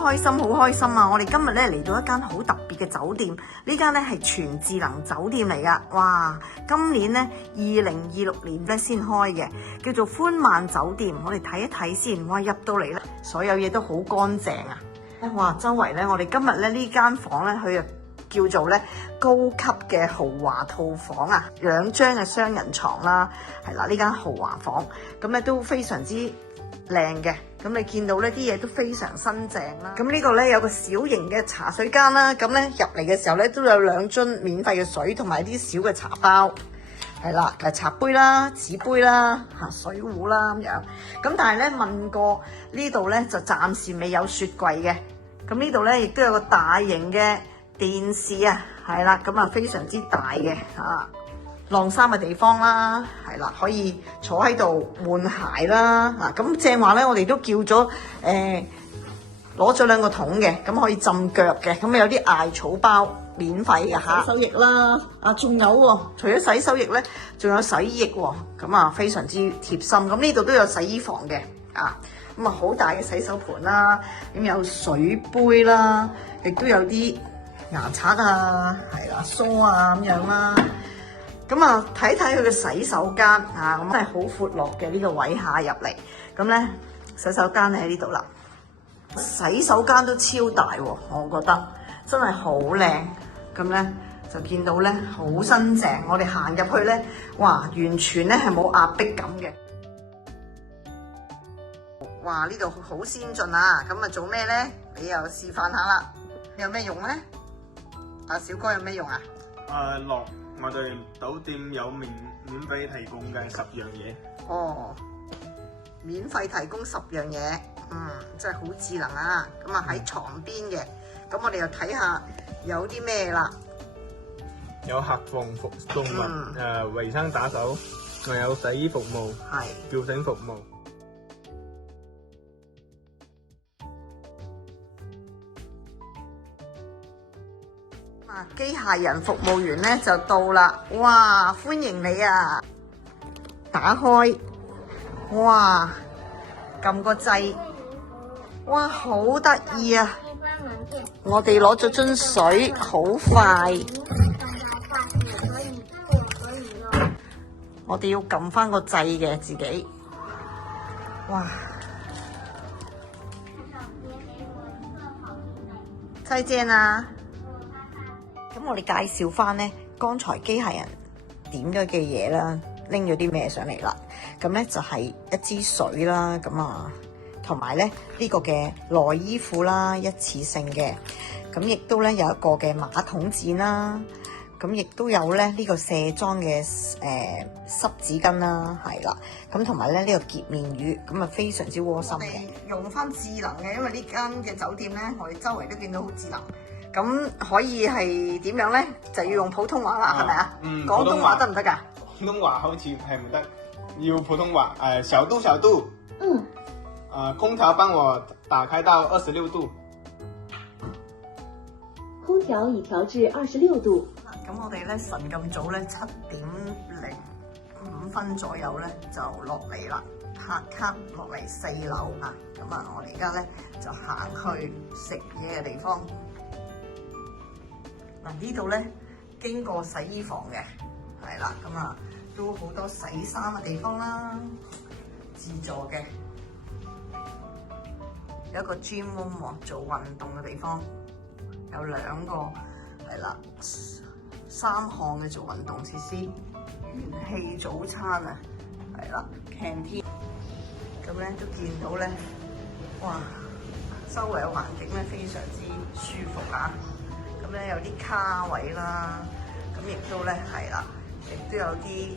開心，好開心啊！我哋今日咧嚟到一間好特別嘅酒店，呢間咧係全智能酒店嚟噶。哇！今年咧2026年咧先開嘅，叫做歡曼酒店。我哋睇一睇先。哇！入到嚟咧，所有嘢都好乾淨啊！哇！周圍咧，我哋今日咧呢間房咧，佢就叫做咧高級嘅豪華套房啊，2張嘅雙人床啦，係啦，呢間豪華房咁咧都非常之靚嘅。咁你見到呢啲嘢都非常新淨啦。咁呢個呢，有個小型嘅茶水間啦。咁呢入嚟嘅時候呢，都有2樽免費嘅水同埋啲小嘅茶包，係啦，茶杯啦、紙杯啦、水壺啦咁樣。咁但係呢，問過呢度呢，就暫時未有雪櫃嘅。咁呢度呢，亦都有個大型嘅電視啊，係啦，咁啊非常之大嘅晾衫嘅地方啦，係啦，可以坐喺度換鞋啦。咁正話咧，我哋都叫咗攞咗2個桶嘅，咁可以浸腳嘅。咁有啲艾草包免費嘅洗手液啦。仲有喎，除咗洗手液咧，仲有洗衣液喎。咁啊，非常之貼心。咁呢度都有洗衣房嘅。咁啊，好大嘅洗手盤啦，咁有水杯啦，亦都有啲牙刷啊，係啦，梳啊咁樣啦。咁啊，睇睇佢嘅洗手間咁真係好闊落嘅呢個位下入嚟。咁咧，洗手間喺呢度啦。洗手間都超大喎，我覺得真係好靚。咁咧就見到咧好新淨。我哋行入去咧，哇，完全咧係冇壓迫感嘅。哇！呢度好先進啊！咁啊做咩咧？你又示範下啦。有咩用咧？小哥有咩用啊？我哋酒店有免費提供嘅10樣嘢。免費提供10樣嘢，真係好智能啊！咁啊喺床邊嘅，咁我哋又睇下有啲咩啦。有客房動物衞生打手，仲有洗衣服務，叫醒服務。機械人服務員咧就到啦，哇！歡迎你啊！打開，哇！撳個掣，哇！好得意啊！我哋攞咗樽水，好快。我哋要撳翻個掣嘅自己，哇！再見啊！咁我哋介紹翻咧，剛才機械人點咗嘅嘢啦，拎咗啲咩上嚟啦？咁咧就係一支水啦，咁同埋咧呢個嘅內衣褲啦，一次性嘅。咁亦都咧有一個嘅馬桶墊啦，咁亦都有咧呢個卸妝嘅濕紙巾啦，係啦。咁同埋咧呢個潔面乳，咁啊非常之窩心嘅。用翻智能嘅，因為呢間嘅酒店咧，我哋周圍都見到好智能。咁可以係點樣咧？就要用普通話啦，係咪啊？廣東話得唔得㗎？廣東話好似係唔得，要普通話。小度。空調幫我打開到26度。空調已調至26度。咁我哋咧晨咁早咧7點05分左右咧就落嚟啦，拍卡落嚟4樓啊。咁啊，我哋而家咧就行去食嘢嘅地方。呢度咧經過洗衣房嘅，係啦，咁啊都好多洗衫嘅地方啦，自助嘅，有一個 gym room 喎，做運動嘅地方，有2個，係啦，3項嘅做運動設施，元氣早餐啊，係啦 canteen， 咁咧都見到咧，哇，周圍嘅環境咧非常之舒服啊！咁咧有啲卡位啦，咁亦都咧係啦，亦都有啲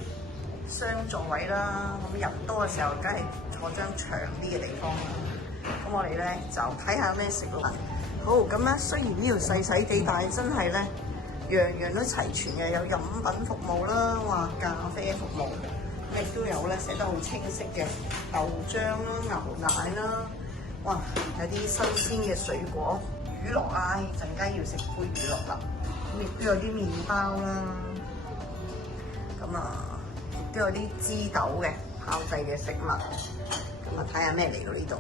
雙座位啦。咁人多嘅時候，梗係坐張長啲嘅地方啦。咁我哋咧就睇下咩食啦。好，咁咧雖然呢度細細地，但係真係咧樣樣都齊全嘅，有飲品服務啦，哇，咖啡服務，亦都有咧寫得好清晰嘅豆漿啦、牛奶啦，哇，有啲新鮮嘅水果。乳酪啊，陣間要食杯乳酪啦，咁亦都有啲麵包啦，咁亦都有啲枝豆嘅烤製嘅食物，咁睇下咩嚟到呢度。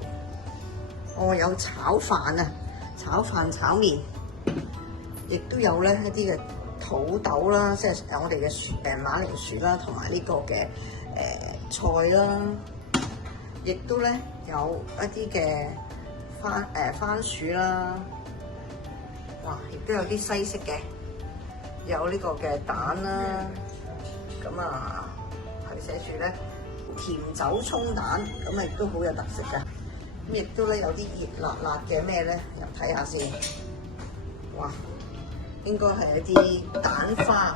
有炒飯啊，炒飯、炒麵，亦都有咧一啲嘅土豆啦，即係我哋嘅馬鈴薯啦，同埋呢個嘅菜啦，亦都咧有一啲嘅番薯啦，哇！亦都有啲西式嘅，有呢個嘅蛋啦，咁啊係寫住咧甜酒葱蛋，咁啊亦都好有特色嘅。咁亦都咧有啲熱辣辣嘅咩咧，入睇下先。哇！應該係一啲蛋花，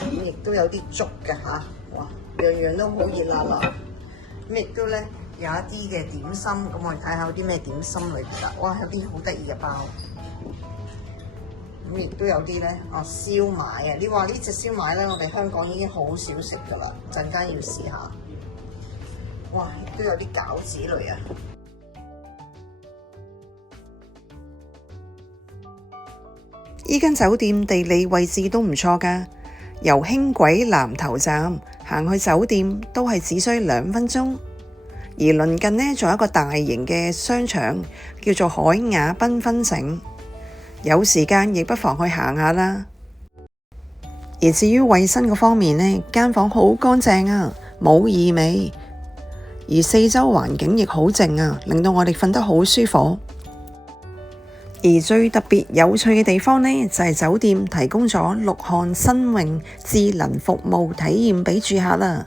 咁亦都有啲粥嘅嚇。哇！樣樣都好熱辣辣。咁亦都咧有一啲嘅點心，咁我哋睇下有啲咩點心嚟㗎。哇！有啲好得意嘅包。咁亦都有啲咧，燒賣啊！你話呢隻燒賣咧，我哋香港已經好少食㗎啦，陣間要試下。哇！亦都有啲餃子類啊！依間酒店地理位置都唔錯㗎，由輕軌南頭站行去酒店都係只需2分鐘，而鄰近呢仲有一個大型嘅商場叫做海雅繽紛城，有時間亦不妨去行下啦。而至於衛生嗰方面呢，間房好乾淨啊，冇異味。而四周環境亦好靜啊，令到我哋瞓得好舒服。而最特別有趣嘅地方呢，就係酒店提供咗6項新穎智能服務體驗俾住客啦。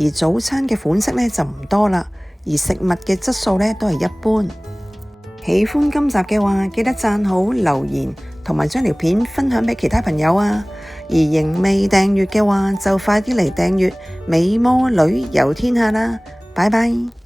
而早餐嘅款式呢就唔多啦，而食物嘅質素呢都係一般。喜歡今集嘅話，記得讚好、留言同埋將條片分享俾其他朋友啊！而仍未訂閱嘅話，就快啲嚟訂閱美魔女遊天下啦！拜拜。